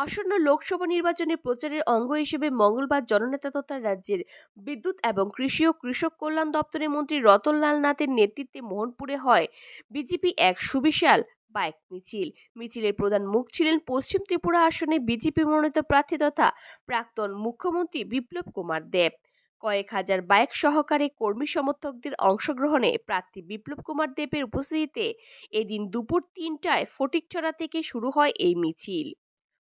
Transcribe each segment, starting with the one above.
আসন্ন লোকসভা নির্বাচনে প্রচারের অঙ্গ হিসেবে মঙ্গলবার জননেতা তথা রাজ্যের বিদ্যুৎ এবং কৃষি ও কৃষক কল্যাণ দপ্তরের মন্ত্রী রতনলাল নাথের নেতৃত্বে মোহনপুরে হয় বিজেপি এক সুবিশাল বাইক মিছিল। মিছিলের প্রধান মুখ ছিলেন পশ্চিম ত্রিপুরা আসনে বিজেপি মনোনীত প্রার্থী তথা প্রাক্তন মুখ্যমন্ত্রী বিপ্লব কুমার দেব। কয়েক হাজার বাইক সহকারে কর্মী সমর্থকদের অংশগ্রহণে প্রার্থী বিপ্লব কুমার দেবের উপস্থিতিতে এদিন দুপুর তিনটায় ফটিকছড়া থেকে শুরু হয় এই মিছিল।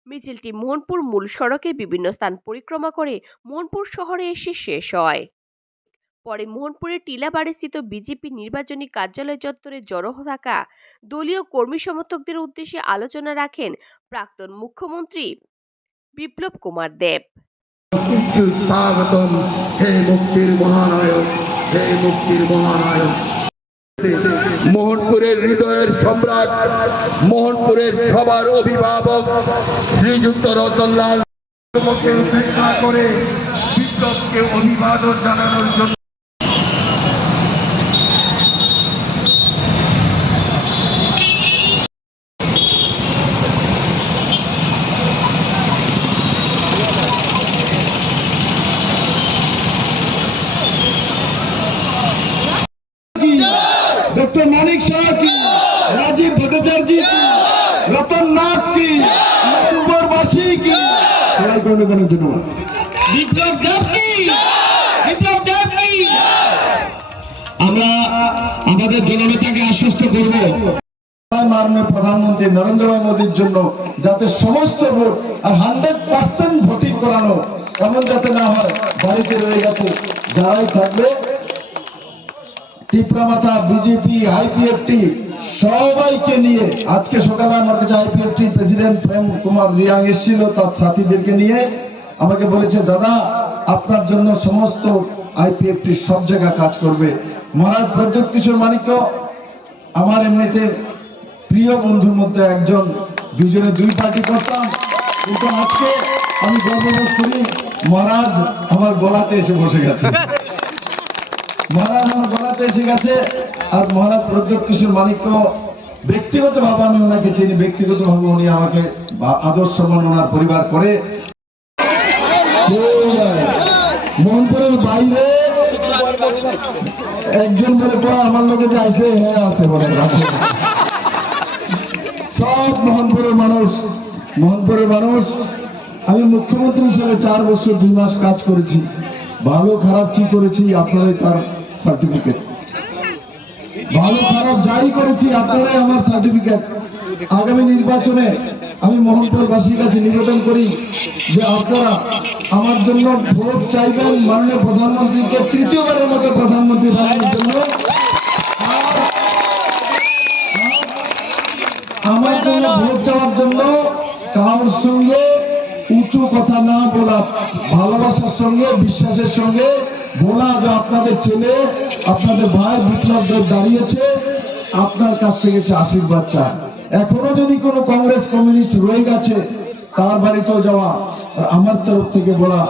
মিছিলটি মোহনপুর মূল সড়কের বিভিন্ন স্থান পরিক্রমা করে মোহনপুর শহরে এসে শেষ হয়। পরে মোহনপুরের টিলাবাড়িস্থিত বিজেপি নির্বাচনী কার্যালয় চত্বরে জড়ো থাকা দলীয় কর্মী সমর্থকদের উদ্দেশ্যে আলোচনা রাখেন প্রাক্তন মুখ্যমন্ত্রী বিপ্লব কুমার দেব। স্বাগতম হে মুক্তির মহানায়ক, হে মুক্তির মহানায়ক। মোহনপুরের হৃদয়ের সম্রাট মোহনপুরের সবার অভিভাবক শ্রীযুক্ত রতনলাল। করে বিপ্লবকে অভিবাদন জানানোর জন্য অনেক অনেক ধন্যবাদ আমরা আমাদের জননেতাকে আশ্বস্ত করব। মাননীয় প্রধানমন্ত্রী নরেন্দ্র ভাই মোদীর জন্য যাতে সমস্ত ভোট আর হান্ড্রেড পার্সেন্ট ভোটিং করানো এমন যাতে না হয় বাড়িতে রয়ে গেছে। যারাই থাকবে টিপ্রামাথা বিজেপি আইপিএফটি সবাইকে নিয়ে, আজকে সকালে আমার কাছে আইপিএফটি প্রেসিডেন্ট প্রেম কুমার রিয়াং এসেছিল, তার সাথীদেরকে নিয়ে, আমাকে বলেছে, দাদা, আপনার জন্য সমস্ত আইপিএফটি সব জায়গা কাজ করবে। মহারাজ প্রদ্যুৎ কিশোর মানিক্য, আমার এমনিতে প্রিয় বন্ধুর মধ্যে একজন, দুজনে দুই পার্টি করতাম। কিন্তু আজকে আমি গর্ববোধ করি, মহারাজ আমার গলাতে এসে বসে গেছে। মহারাজ আমার আর মহারাজ কিশোর আমি ওনাকে চিনি উনি আমাকে বা- আদর সম্মান পরিবার করে। মোহনপুরের বাইরে একজন বলে আমার লোকে যে হ্যাঁ আছে বলে। সব মোহনপুরের মানুষ মোহনপুরের মানুষ। আমি মুখ্যমন্ত্রী হিসেবে চার বছর দুই মাস কাজ করেছি। ভালো খারাপ কি করেছি, আপনারাই তার সার্টিফিকেট ভালো খারাপ যাই করেছি, আপনারাই আমার সার্টিফিকেট আগামী নির্বাচনে আমি মোহনপুরবাসীর কাছে নিবেদন করি যে আপনারা আমার জন্য ভোট চাইবেন মাননীয় প্রধানমন্ত্রীকে তৃতীয়বারের মতো প্রধানমন্ত্রী বানানোর জন্য। আমার জন্য ভোট চাওয়ার জন্য কারোর সঙ্গে উঁচু কথা না বলা, ভালোবাসার সঙ্গে, বিশ্বাসের সঙ্গে বলা যে আপনাদের ছেলে আপনাদের ভাই বিপ্লব দেব দাঁড়িয়েছে, আপনার কাছ থেকে সে আশীর্বাদ চায়। এখনও যদি কোনো কংগ্রেস কমিউনিস্ট রয়ে গেছে, তার বাড়িতেও যাওয়া। আর আমার তরফ থেকে বলা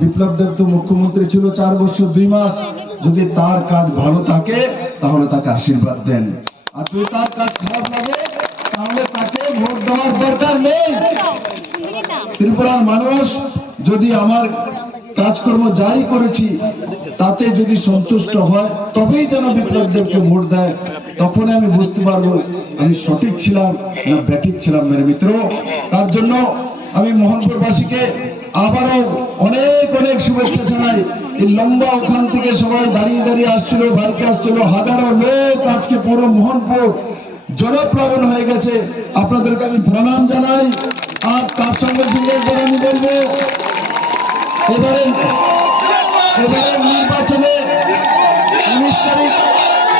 বিপ্লব দেব তো মুখ্যমন্ত্রী ছিল চার বছর, দুই মাস। যদি তার কাজ ভালো থাকে, তাহলে তাকে আশীর্বাদ দেন। আর যদি তার কাজ খারাপ লাগে, তাহলে তাকে ভোট দেওয়ার দরকার নেই। ত্রিপুরার মানুষ, যদি আমার কাজকর্ম যাই করেছি, তাতে যদি সন্তুষ্ট হয়, তবেই যেন বিপ্লব দেবকে ভোট দেয়। তখন আমি বুঝতে পারব, আমি সঠিক ছিলাম না ব্যাঠিক ছিলাম, মেরে মিত্র। তার জন্য আমি মোহনপুরবাসীকে আবারও অনেক অনেক শুভেচ্ছা জানাই। এই লম্বা ওখান থেকে সবাই দাঁড়িয়ে দাঁড়িয়ে আসছিল বাইকে আসছিল। হাজারো লোক আজকে পুরো মোহনপুর জনপ্লাবন হয়ে গেছে। আপনাদেরকে আমি প্রণাম জানাই। আর তার সঙ্গে সঙ্গে এবারে এবারে নির্বাচনে উনিশ তারিখ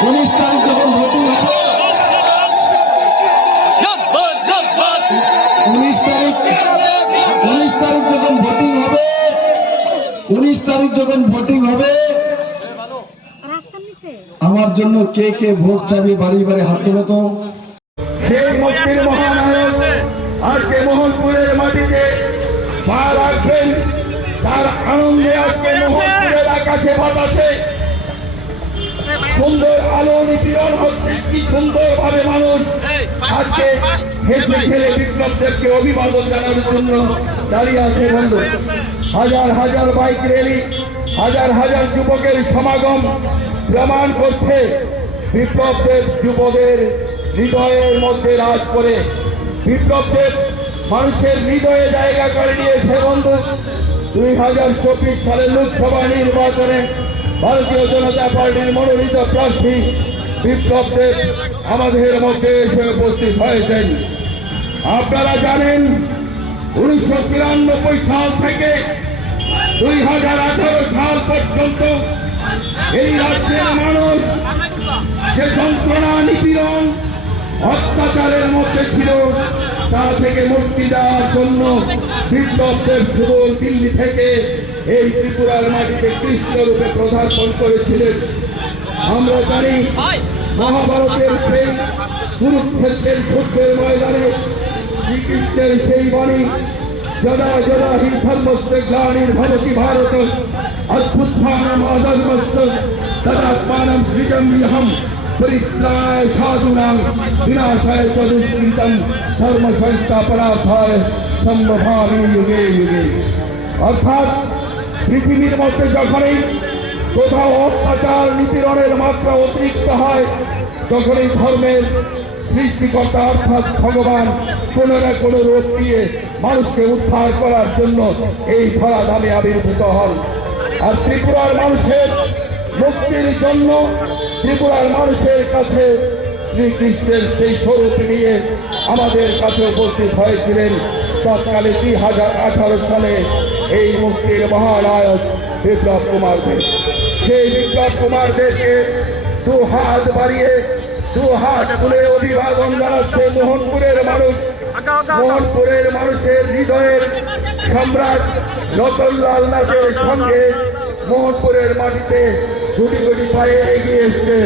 উনিশ তারিখ যখন ভোটিং হবে উনিশ তারিখ উনিশ তারিখ যখন ভোটিং হবে উনিশ তারিখ যখন ভোটিং হবে আমার জন্য কে কে ভোট চাবে বাড়ি বাড়ি হাত তোলো তো। আনন্দে আজকে মোহনপুরের আকাশে বাতাসে সুন্দর আলো নিপীড়ন হচ্ছে কি সুন্দর ভাবে মানুষ আজকে হেসে খেলে বিপ্লবদেরকে অভিবাদন জানানোর জন্য দাঁড়িয়ে আছে বন্ধু। হাজার হাজার বাইক র্যালি হাজার হাজার যুবকের সমাগম প্রমাণ করছে বিপ্লবদের যুবদের হৃদয়ের মধ্যে রাজ করে। বিপ্লবদের মানুষের হৃদয়ে জায়গা করে নিয়েছে বন্ধু। দুই হাজার চব্বিশ সালের লোকসভা নির্বাচনে ভারতীয় জনতা পার্টির মনোনীত প্রার্থী বিপ্লবদের আমাদের মধ্যে এসে উপস্থিত হয়েছেন। আপনারা জানেন, উনিশশো তিরানব্বই সাল থেকে দুই হাজার আঠারো সাল পর্যন্ত এই রাজ্যের মানুষ যে যন্ত্রণা নিপীড়ন, অত্যাচারের মধ্যে ছিল তা থেকে মুক্তি দেওয়ার জন্য বিপ্লবদের সুবল দিল্লি থেকে এই ত্রিপুরার মাটিতে কৃষ্ণরূপে প্রধার্পণ করেছিলেন। আমরা জানি মহাভারতের সেই কুরুক্ষেত্রের যুদ্ধের ময়দানে শ্রীকৃষ্ণের সেই বাণী, যদা যদা হি ধর্মস্তে গ্লানির্ভবতি ভারত অদ্ভুত অদ্ভুত্থানম অধর্মস্য, তদাত্মানম সৃজম্যহম পরিত্রায় সাধুনাং বিনাশায় তদুষ্কৃতম ধর্ম সংস্থাপনার্থায় সম্ভবামি যুগে যুগে। অর্থাৎ পৃথিবীর মধ্যে যখনই কোথাও অত্যাচার, নিপীড়নের মাত্রা অতিরিক্ত হয়, তখনই ধর্মের সৃষ্টিকর্তা অর্থাৎ ভগবান কোন না কোন রোগ দিয়ে মানুষকে উদ্ধার করার জন্য এই ধরা আবির্ভূত হন। আর ত্রিপুরার মানুষের মুক্তির জন্য ত্রিপুরার মানুষের কাছে শ্রীকৃষ্ণের সেই স্বরূপ নিয়ে আমাদের কাছে উপস্থিত হয়েছিলেন তৎকালে দুই হাজার আঠারো সালে এই মুক্তির মহানায়ক বিপ্লব কুমার দেব সেই বিপ্লব কুমার দেবকে দু হাত বাড়িয়ে, দু হাত তুলে অভিবাদন জানাচ্ছে মোহনপুরের মানুষ। মোহনপুরের মানুষের হৃদয়ের সম্রাট রতনলাল নাথের সঙ্গে মোহনপুরের মাটিতে গুটি গুটি পায়ে এগিয়ে এসছে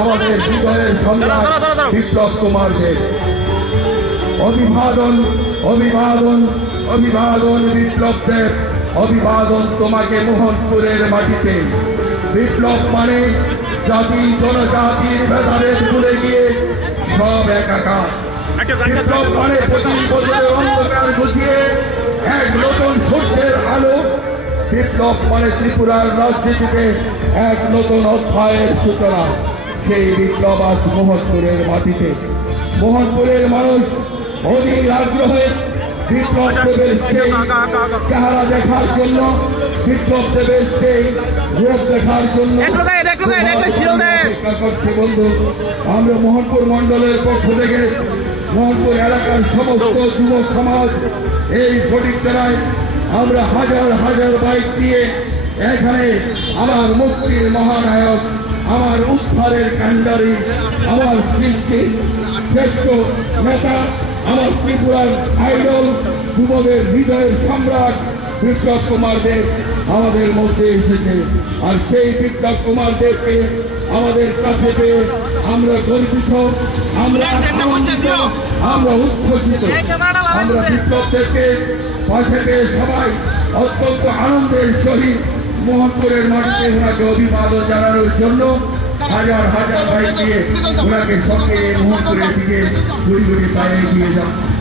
আমাদের হৃদয়ের সম্রাট বিপ্লব কুমার দেব অভিবাদন অভিবাদন অভিবাদন বিপ্লবদের। অভিবাদন তোমাকে মোহনপুরের মাটিতে। বিপ্লব মানে জাতি জনজাতির ভেদাভেদ ভুলে গিয়ে সব একাকার। বিপ্লব মানে পঁচিশ বছরের অন্ধকার বুঝিয়ে এক নতুন সূর্যের আলো বিপ্লব মানে ত্রিপুরার রাজনীতিতে এক নতুন অধ্যায়ের সূচনা। সেই বিপ্লব আজ মোহনপুরের মাটিতে। মোহনপুরের মানুষ অধীর আগ্রহে বিপ্লব দেবের সেই চেহারা দেখার জন্য বিপ্লব দেবের সেই রূপ দেখার জন্য করছে বন্ধু আমরা মোহনপুর মন্ডলের পক্ষ থেকে মোহনপুর এলাকার সমস্ত যুব সমাজ এই ফটিকতলায় আমরা হাজার হাজার বাইক দিয়ে এখানে আমার মুক্তির মহানায়ক আমার উদ্ধারের কাণ্ডারি আমার সৃষ্টি শ্রেষ্ঠ নেতা আমার ত্রিপুরার আইডল যুবদের হৃদয়ের সম্রাট বিপ্লব কুমার দেব আমাদের মধ্যে এসেছে। আর সেই বিপ্লব কুমার দেবকে আমাদের কাছে পেয়ে আমরা গর্বিত আমরা আমরা উচ্ছ্বসিত। আমরা বিপ্লবদেরকে পাশে পেয়ে সবাই অত্যন্ত আনন্দের সহিত মোহনপুরের মাটিতে ওনাকে অভিবাদন জানানোর জন্য হাজার হাজার বাইক দিয়ে ওনাকে সঙ্গে মোহনপুরের দিকে ঘুরি ঘুরি পায়ে এগিয়ে যাচ্ছে।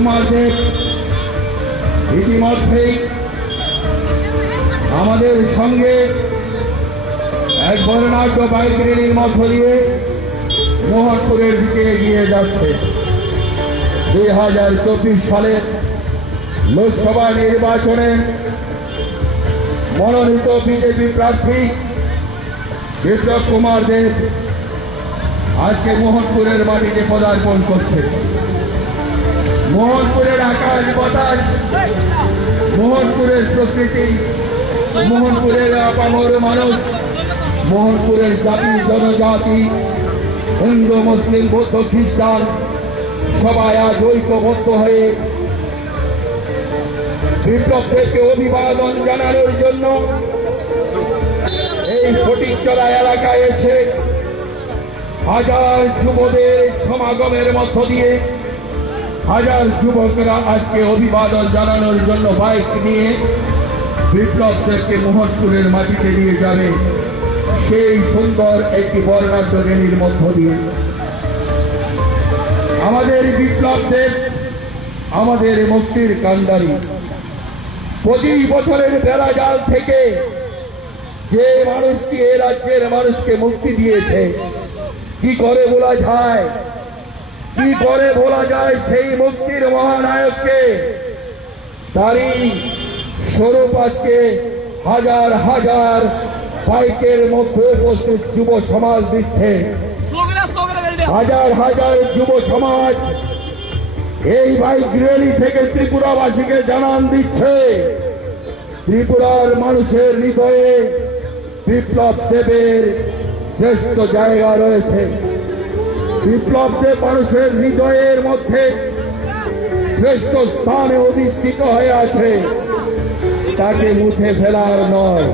দেব ইতিমধ্যেই আমাদের সঙ্গে এক বর্ণাঢ্য বাইক র্যালির মধ্য দিয়ে মোহনপুরের দিকে এগিয়ে যাচ্ছে। দুই হাজার চব্বিশ সালে লোকসভা নির্বাচনে মনোনীত বিজেপি প্রার্থী বিপ্লব কুমার দেব আজকে মোহনপুরের মাটিতে পদার্পণ করছে। মোহনপুরের আকাশ বাতাস, মোহনপুরের প্রকৃতি, মোহনপুরের আপামর মানুষ, মোহনপুরের জাতি, জনজাতি, হিন্দু, মুসলিম, বৌদ্ধ, খ্রিস্টান, সবাই আজ ঐক্যবদ্ধ হয়ে বিপ্লবদেরকে অভিবাদন জানানোর জন্য এই ফটিকচলা এলাকায় এসে হাজার যুবদের সমাগমের মধ্য দিয়ে হাজার যুবকরা আজকে অভিবাদন জানানোর জন্য বাইক নিয়ে বিপ্লব বিপ্লবদেরকে মোহনপুরের মাটিতে নিয়ে যাবে। সেই সুন্দর একটি বর্ণাঢ্য রেলির মধ্য দিয়ে। আমাদের বিপ্লব বিপ্লবদের, আমাদের মুক্তির কান্ডারি পঁচিশ বছরের বেড়া জাল থেকে যে মানুষটি এ রাজ্যের মানুষকে মুক্তি দিয়েছে, কি করে বলা যায়? কি করে বলা যায় সেই মুক্তির মহানায়ককে? তারই স্বরূপ আজকে হাজার হাজার বাইকের মধ্যে উপস্থিত যুব সমাজ দিচ্ছে। হাজার হাজার যুব সমাজ এই বাইক র্যালি থেকে ত্রিপুরাবাসীকে জানান দিচ্ছে। ত্রিপুরার মানুষের হৃদয়ে বিপ্লব দেবের শ্রেষ্ঠ জায়গা রয়েছে। বিপ্লব মানুষের হৃদয়ের মধ্যে শ্রেষ্ঠ স্থানে অধিষ্ঠিত হয়ে আছে, তাকে মুছে ফেলার নয়।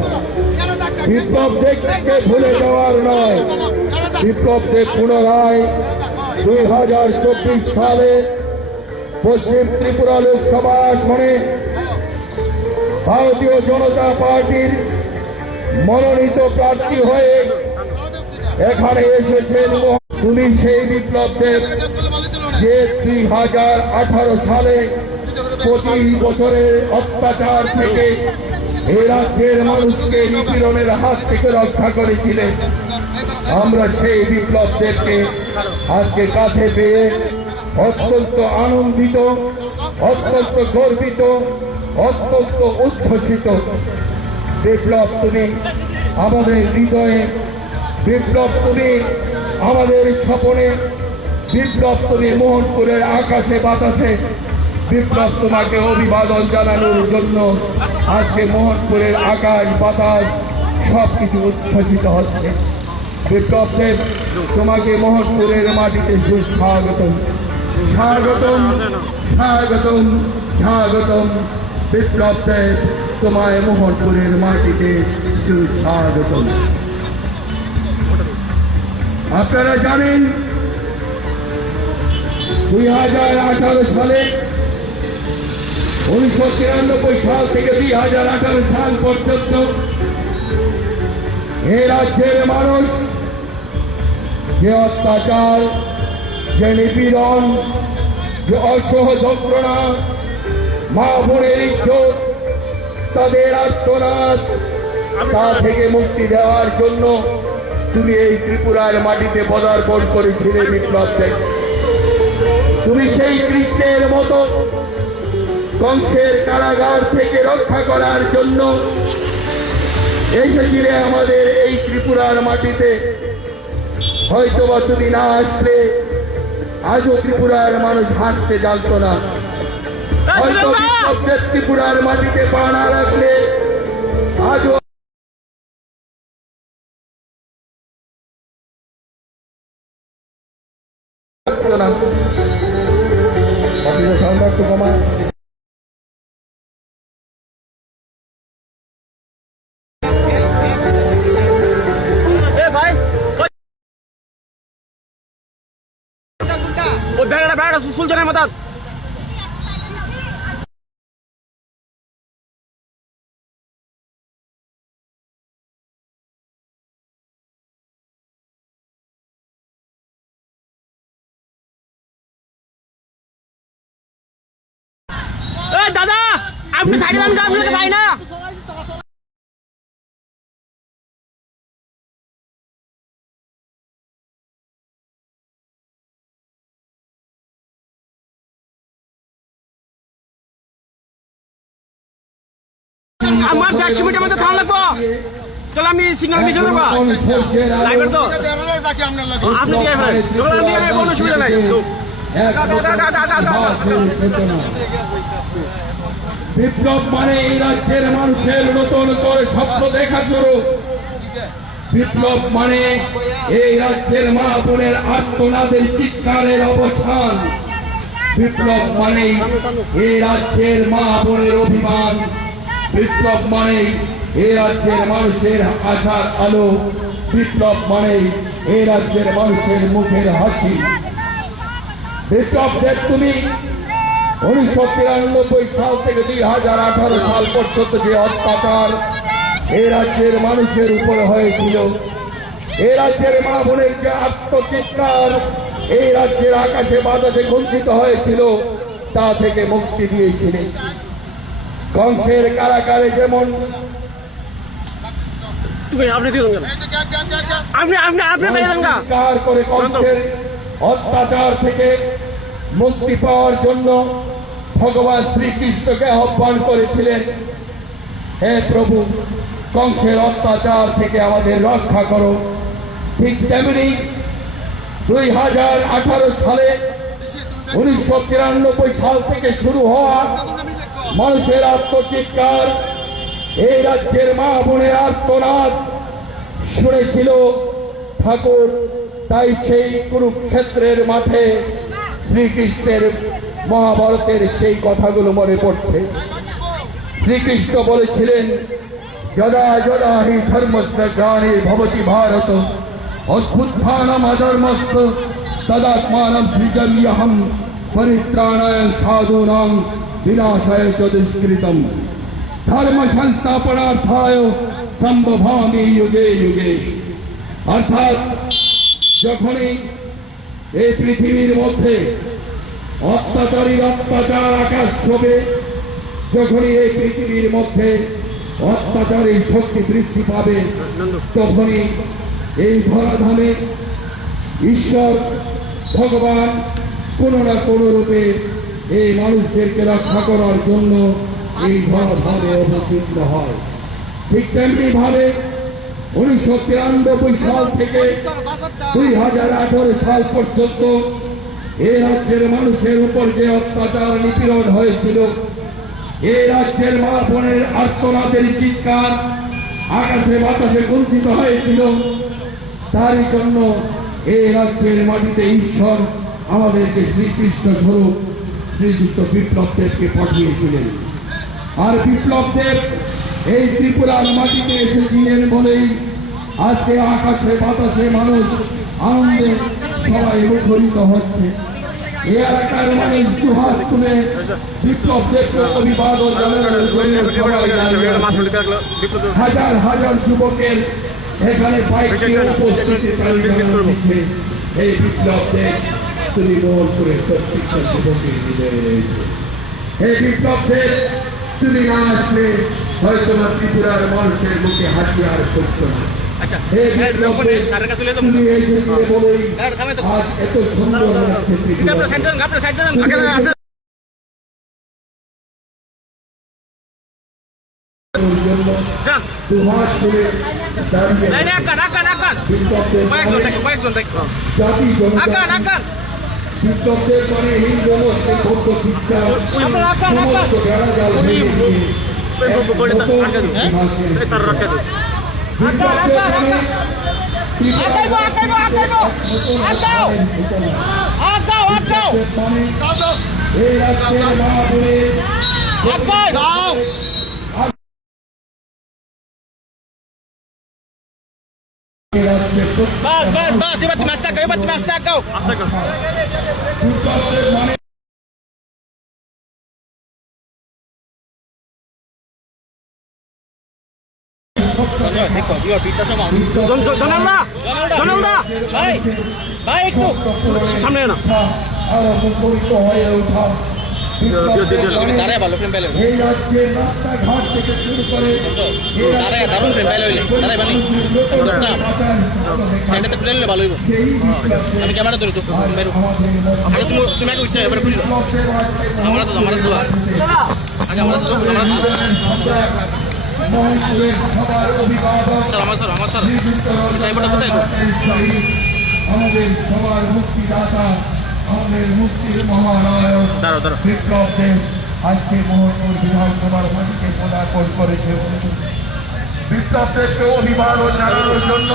বিপ্লব দেবকে ভুলে যাওয়ার নয়। বিপ্লব পুনরায় দুই হাজার চব্বিশ সালে পশ্চিম ত্রিপুরা লোকসভা আসনে ভারতীয় জনতা পার্টির মনোনীত প্রার্থী হয়ে এখানে এসেছেন তুমি সেই বিপ্লবদের যে দুই হাজার আঠারো সালে প্রতি বছরের অত্যাচার থেকে এই রাজ্যের মানুষকে নিপীড়নের হাত থেকে রক্ষা করেছিলেন, আমরা সেই বিপ্লবদেরকে আজকে কাছে পেয়ে অত্যন্ত আনন্দিত, অত্যন্ত গর্বিত, অত্যন্ত উচ্ছ্বসিত বিপ্লব তুমি, আমাদের হৃদয়ে বিপ্লব তুমি আমাদের স্বপনে বিপ্লব তুমি মোহনপুরের আকাশে, বাতাসে বিপ্লব তোমাকে অভিবাদন জানানোর জন্য আজকে মোহনপুরের আকাশ, বাতাস সব কিছু উচ্ছ্বসিত হচ্ছে। বিপ্লব দেব তোমাকে মোহনপুরের মাটিতে সুস্বাগতম। স্বাগতম স্বাগতম স্বাগতম। বিপ্লব দেব তোমায় মোহনপুরের মাটিতে সুস্বাগতম। আপনারা জানেন দুই হাজার আঠারো সালে উনিশশো তিরানব্বই সাল থেকে দুই হাজার আঠারো সাল পর্যন্ত এ রাজ্যের মানুষ যে অত্যাচার, যে নিপীড়ন, যে অসহ যন্ত্রণা, মা বোনের ইজ্জত, তাদের আত্মনাথ তা থেকে মুক্তি দেওয়ার জন্য তুমি এই ত্রিপুরার মাটিতে পদার্পণ করেছিলে বিপ্লব তুমি সেই কৃষ্ণের মতো কংসের কারাগার থেকে রক্ষা করার জন্য এসেছিলে আমাদের এই ত্রিপুরার মাটিতে। হয়তোবা তুমি না আসলে, আজও ত্রিপুরার মানুষ হাসতে জানত না। হয়তো ত্রিপুরার মাটিতে পা না রাখলে আজও ওই ব্যাগটা ব্যাগটা সুলছে আমার দেড়শো মিটার মধ্যে থাকা লাগবো। চলো আমি সিঙ্গেল মিশন দেবো লাইভের তো। আপনি কোনো অসুবিধা নাই। বিপ্লব মানে এই রাজ্যের মানুষের নতুন করে স্বপ্ন দেখা শুরু। বিপ্লব মানে এই রাজ্যের মা বোনের আত্মনাদের চিৎকারের অবসান। বিপ্লব মানে এই রাজ্যের মা বোনের অভিমান। বিপ্লব মানে এই রাজ্যের মানুষের আশার আলো। বিপ্লব মানে এই রাজ্যের মানুষের মুখের হাসি। বিপ্লব দেব তুমি উনিশশো তিরানব্বই সাল থেকে দুই হাজার আঠারো সাল পর্যন্ত যে অত্যাচার এই রাজ্যের মানুষের উপর হয়েছিল। এ রাজ্যের মা বোনের যে আত্মচিৎকার এই রাজ্যের আকাশে বাতাসে গঞ্চিত হয়েছিল, তা থেকে মুক্তি দিয়েছিলেন কংসের কারাগারে যেমন করে অত্যাচার থেকে মুক্তি পাওয়ার জন্য ভগবান শ্রীকৃষ্ণকে আহ্বান করেছিলেন। হে প্রভু কংসের অত্যাচার থেকে আমাদের রক্ষা করো। ঠিক তেমনি দুই হাজার আঠারো সালে উনিশশো তিরানব্বই সাল থেকে শুরু হওয়া মানুষের আত্মচিৎকার। এই রাজ্যের মা বোনের আত্মনাদ শুনেছিল ঠাকুর, তাই সেই কুরুক্ষেত্রের মাঠে শ্রীকৃষ্ণের মহাভারতের সেই কথাগুলো মনে পড়ছে। শ্রীকৃষ্ণ বলেছিলেন, যদা যদা হি ধর্মস্য গ্লানি ভবতি ভারত অদ্ভুত্থানম অধর্মস্য, তদাত্মানম সৃজম্যহম পরিত্রাণায় সাধূনাং চ দুষ্কৃতম ধর্ম সংস্থাপনার্থায় সম্ভবামি যুগে যুগে অর্থাৎ যখনই এই পৃথিবীর মধ্যে অত্যাচারীর অত্যাচার আকাশ ছবে যখনই এই পৃথিবীর মধ্যে অত্যাচারী শক্তি বৃদ্ধি পাবে তখনই এই ধরাধামে ঈশ্বর ভগবান কোনো না কোনো রূপে এই মানুষদেরকে রক্ষা করার জন্য এই ধরাধামে অবতীর্ণ হয়। ঠিক তেমনি ভাবে উনিশশো তিরানব্বই সাল থেকে দুই হাজার আঠারো সাল পর্যন্ত এই রাজ্যের মানুষের উপর যে অত্যাচার নিপীড়ন হয়েছিল এই রাজ্যের মা বোনের আর্তনাদের চিৎকার আকাশে বাতাসে গুঞ্চিত হয়েছিল, তারই জন্য এই রাজ্যের মাটিতে ঈশ্বর আমাদেরকে শ্রীকৃষ্ণ স্বরূপ শ্রীযুক্ত বিপ্লবদেবকে পাঠিয়েছিলেন আর বিপ্লবদেব এই ত্রিপুরার মাটিতে এসেছিলেন বলেই আজকে আকাশে বাতাসে মানুষ আনন্দে সবাই মুখরিত হচ্ছে। এ এলাকার মানুষ দুহাত তুলে বিপ্লবদেবকে অভিবাদন জানানোর জন্য সবাই। হাজার হাজার যুবকের এখানে বাইকে উপস্থিতি এই বিপ্লবদের তুমি করে প্রত্যেকটা যুবকের হৃদয়ে রয়েছে এই বিপ্লবদের তুমি না আসলে হয়তো না ত্রিপুরার মানুষের মুখে হাসি আর করতো না। আচ্ছা হে বিপ্লবদের তুমি এসেছিলে বলেই আজ এত সুন্দর লাগছে ত্রিপুরা আপনার সাইড দেন আপনার সাইড দেন আগে জন্য যান দুহাত তুলে দাঁড়িয়ে নাই নাই আকান আকান আকান বিপ্লবদের কয়েকজন দেখো কয়েকজন দেখো জাতি আকান জনতা আকান বিপ্লবদের মানে হিন্দু মুসলিম বৌদ্ধ খ্রিস্টান আপনার আকান আকান সমস্ত বেড়াজাল ভেঙে দিয়ে এক নতুন বোনের আকাই দাও এই রাজ্যের বাস বাস বাস এবার তুমি আস্তে আকাও এবার তুমি আস্তে আকাও বিপ্লবদের মানে জনালদা জনালদা ভাই ভাই একটু সামনে না আরও মুখরিত হয়ে ওঠা দাঁড়ায় ভালো ফ্রেম পাইলে। দাঁড়ায় দারুণ ফ্রেম পাইলে হইলে। দাঁড়ায় বানি ধরতাম ক্যান্ডাতে প্লেন ভালো হইব। আমি ক্যামেরা ধরি তো মেরু। আগে তুমি তুমি আগে উঠতে এবারে খুলি আমরা তো আমরা তো আগে আমরা তো আমরা তো স্যার আমার স্যার আমার স্যার। ড্রাইভারটা কোথায় আমাদের সবার মুক্তিদাতা। আমাদের মুক্তির মহানায়ক দাঁড়াও দাঁড়াও। আজকে মোহনপুর বিধানসভার মাটিকে পদার্পণ করেছে। বিপ্লব অভিবাদন জানানোর জন্য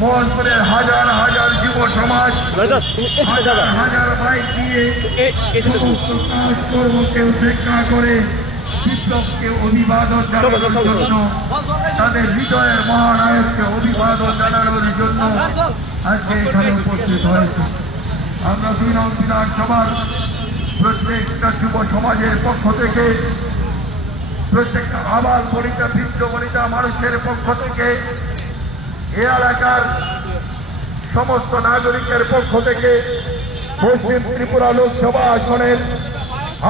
মোহনপুরের হাজার হাজার যুব সমাজ হাজার হাজার বাইক দিয়ে সমস্ত কাজকর্মকে উপেক্ষা করে বিপ্লবকে অভিবাদন জানানোর জন্য তাদের হৃদয়ের মহানায়ককে অভিবাদন জানানোর জন্য আজকে এখানে উপস্থিত হয়েছে। আমরা দুই নং বিধানসভার প্রত্যেকটা যুব সমাজের পক্ষ থেকে, প্রত্যেকটা আবাল বনিতা, বৃদ্ধ বনিতা মানুষের পক্ষ থেকে, এ এলাকার সমস্ত নাগরিকের পক্ষ থেকে পশ্চিম ত্রিপুরা লোকসভা আসনের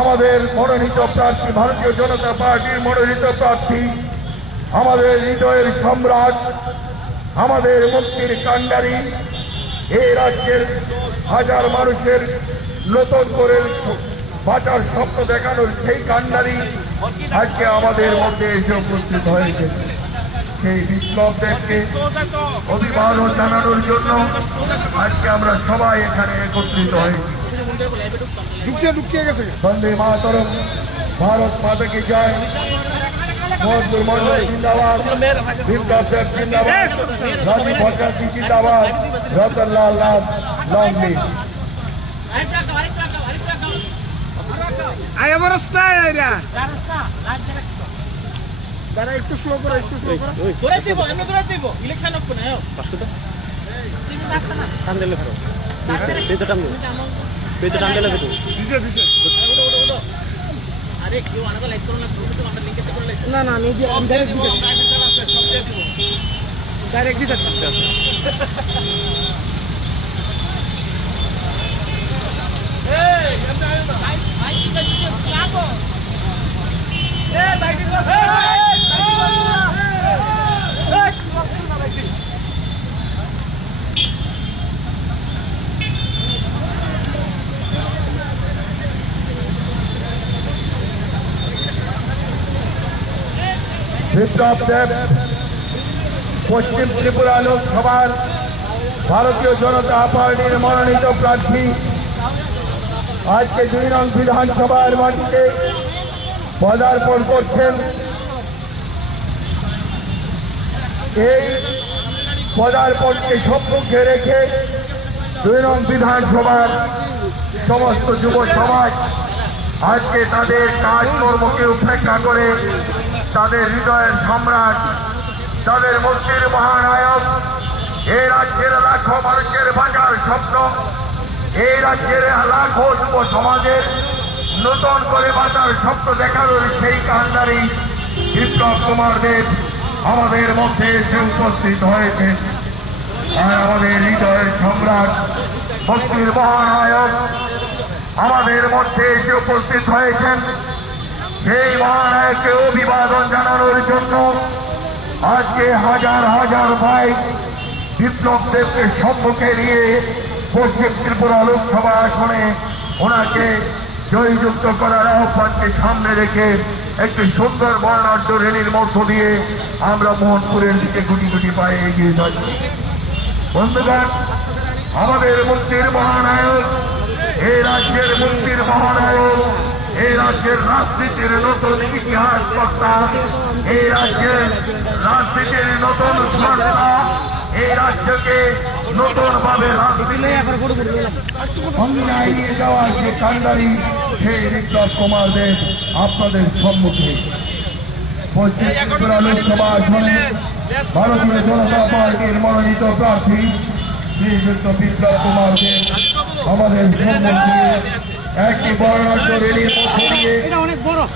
আমাদের মনোনীত প্রার্থী, ভারতীয় জনতা পার্টির মনোনীত প্রার্থী, আমাদের হৃদয়ের সম্রাট, আমাদের মুক্তির কাণ্ডারি, এই রাজ্যের হাজার মানুষের নতুন করে বাঁচার স্বপ্ন দেখানোর সেই কাণ্ডারি আজকে আমাদের মধ্যে এসে উপস্থিত হয়েছে। সেই বিপ্লব দেবকে অভিবাদন জানানোর জন্য আজকে আমরা সবাই এখানে একত্রিত হয়েছি। বন্দে মাতরম ভারত মাতা কি জয় মন্ডল জিন্দাবাদ। বিপ্লব দেব জিন্দাবাদ। রাজীব ভট্টাচার্য জিন্দাবাদ। রতনলাল নাথ লং আয় আমার রাস্তায় আয়রা দাঁড়া একটু স্লো করো একটু স্লো করো। দিব এমনি দৌড়াই দিব। ইলেকশন হচ্ছে না পাঁচশো তো টান দিলে ফেরো পেতে টান দিলে। পেতে টান দিলে ফেরো দিছে দিছে। আরে কেউ আনাদা লাইক করো না তুমি তো আমরা লিংকে করে না না আমি দিয়ে আমি ডাইরেক্ট দিতে সব দিয়ে বিপ্লব দেব পশ্চিম ত্রিপুরা লোকসভার ভারতীয় জনতা পার্টির মনোনীত প্রার্থী আজকে দুই নং বিধানসভার মাটিতে পদার্পণ করছেন এই পদার্পণকে সম্মুখে রেখে দুই নং বিধানসভার সমস্ত যুব সমাজ আজকে তাদের কাজকর্মকে উপেক্ষা করে তাদের হৃদয়ের সম্রাট, তাদের মুক্তির মহানায়ক এই রাজ্যের লাখো মানুষের বাঁচার স্বপ্ন এই রাজ্যের লাখো যুব সমাজের নতুন করে বাঁচার স্বপ্ন দেখানোর সেই কান্ডারি বিপ্লব কুমার দেব আমাদের মধ্যে এসে উপস্থিত হয়েছে। আর আমাদের হৃদয়ের সম্রাট মুক্তির মহানায়ক আমাদের মধ্যে এসে উপস্থিত হয়েছেন। সেই মহানায়ককে অভিবাদন জানানোর জন্য আজকে হাজার হাজার বাইক বিপ্লব দেবকে সম্মুখে নিয়ে পশ্চিম ত্রিপুরা লোকসভা আসনে ওনাকে জয়যুক্ত করার আহ্বানকে সামনে রেখে একটি সুন্দর বর্ণাঢ্য রেলির মধ্য দিয়ে আমরা মোহনপুরের দিকে গুটি গুটি পায়ে এগিয়ে যাচ্ছি। বন্ধুগণ, আমাদের মুক্তির মহানায়ক, এই রাজ্যের মুক্তির মহানায়ক এই রাজ্যের রাজনীতির নতুন ইতিহাস কর্তা, এই রাজ্যের রাজনীতির নতুন এই রাজ্যকে নতুন ভাবে নিয়ে যাওয়ার যে কান্ডারি সেই বিপ্লব কুমার আপনাদের সম্মুখে। পশ্চিম ত্রিপুরা লোকসভা আসনে ভারতীয় জনতা পার্টির মনোনীত প্রার্থী শ্রীযুক্ত বিপ্লব কুমার দেব আমাদের সম্মুখে একটি বর্ণাঢ্য রেলির মধ্য দিয়ে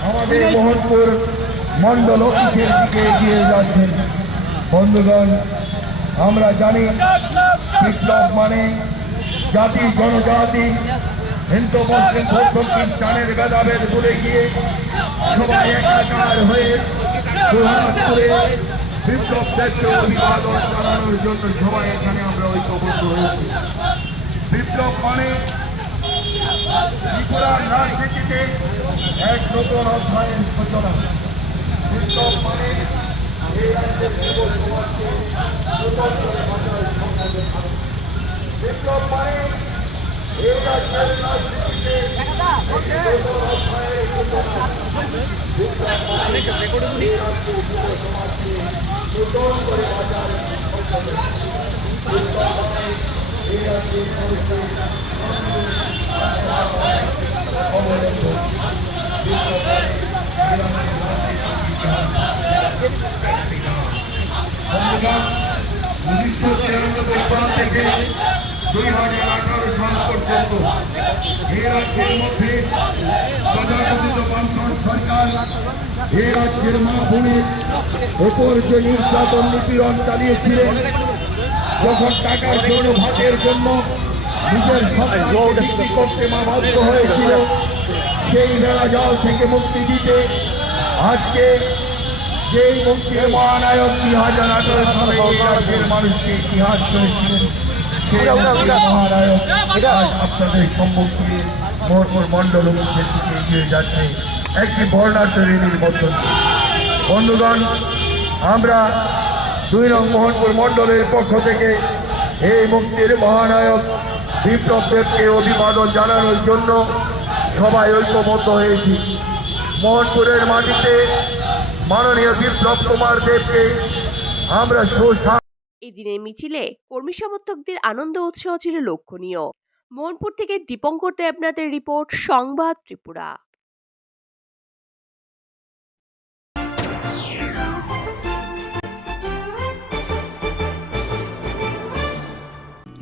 আমাদের মোহনপুর মন্ডল অফিসের দিকে এগিয়ে যাচ্ছেন। বন্ধুগণ, আমরা জানি বিপ্লব মানে জাতি, জনজাতি। হিন্দু, মুসলিম, বৌদ্ধ খ্রিস্টানের ভেদাভেদ ভুলে গিয়ে সবাই একাকার হয়ে সুহাসপুরে বিপ্লব দেবকে অভিবাদন জানানোর জন্য সবাই এখানে আমরা ঐক্যবদ্ধ হয়েছি। বিপ্লব মানে ত্রিপুরার রাজনীতিতে এক নতুন অধ্যায়ের সূচনা। মানে সমাজকে নতুন করে উনিশশো তিরানব্বই থেকে দুই হাজার আঠারো সাল পর্যন্ত এই রাজ্যের মধ্যে তথাকথিত বামফ্রন্ট সরকার এই রাজ্যের মা ওপর যে নির্যাতন নিপীড়ন চালিয়েছিলেন যখন টাকার জন্য ভাতের জন্য নিজের বিক্রি করতে মা বাধ্য হয়েছিল সেই বেড়া জল থেকে মুক্তি দিতে আজকে যেই মুক্তির মহানায়ক দুই হাজার আঠারো সালে মানুষকে ইতিহাস করেছিলেন সেই মুক্তির মহানায়ক আজ আপনাদের সম্মুখে মোহনপুর মণ্ডল অফিসের দিকে এগিয়ে যাচ্ছে একটি বর্ণাঢ্য রেলির মধ্য বন্ধুগণ আমরা দুই নং মোহনপুর মণ্ডলের পক্ষ থেকে এই মুক্তির মহানায়ক বিপ্লব দেবকে অভিবাদন জানানোর জন্য সবাই ঐক্যবদ্ধ হয়েছি। মোহনপুরের মাটিতে মাননীয় বিপ্লব কুমার দেবকে আমরা সুসা এই দিনের মিছিলে কর্মী সমর্থকদের আনন্দ উৎসাহ ছিল লক্ষণীয়। মোহনপুর থেকে দীপঙ্কর দেবনাথের রিপোর্ট, সংবাদ ত্রিপুরা।